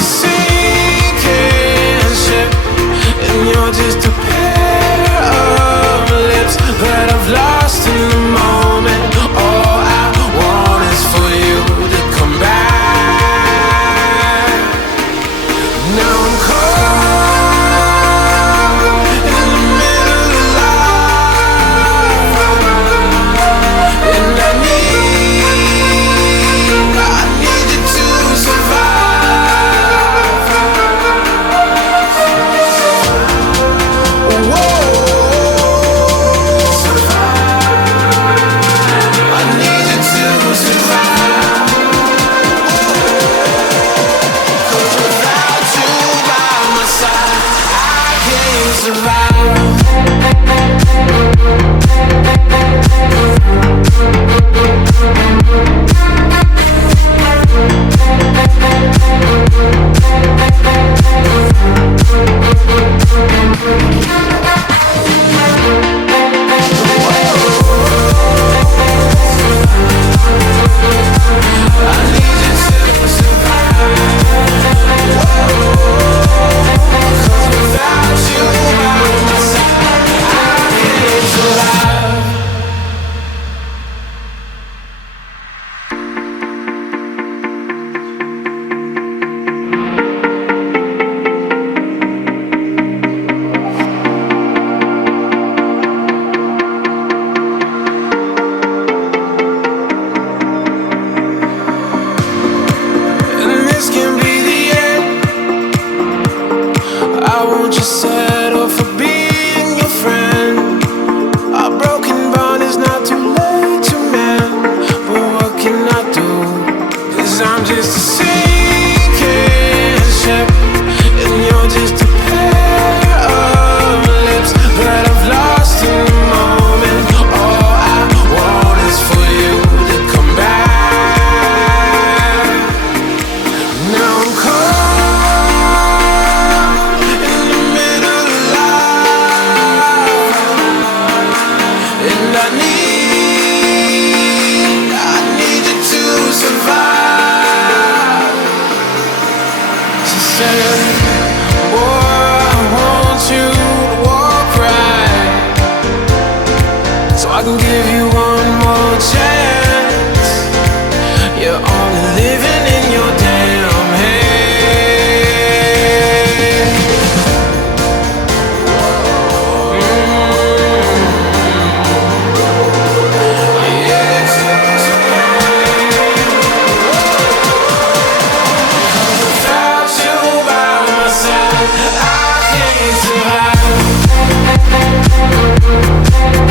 a sinking ship, and you're just a pair of lips that I've lost in the moment. All I want is for you to come back. Now I'm caught in the middle of life, and I need you to survive. Whoa, I need you to survive. 'Cause without you by my side, I can't survive. Settle for being your friend. A broken bond is not too late to mend. But what can I do? 'Cause I'm just a sinking ship, and you're just a pair of lips that I've lost in the moment. All I want is for you to come back. Now I'm caught and I need you to survive. She said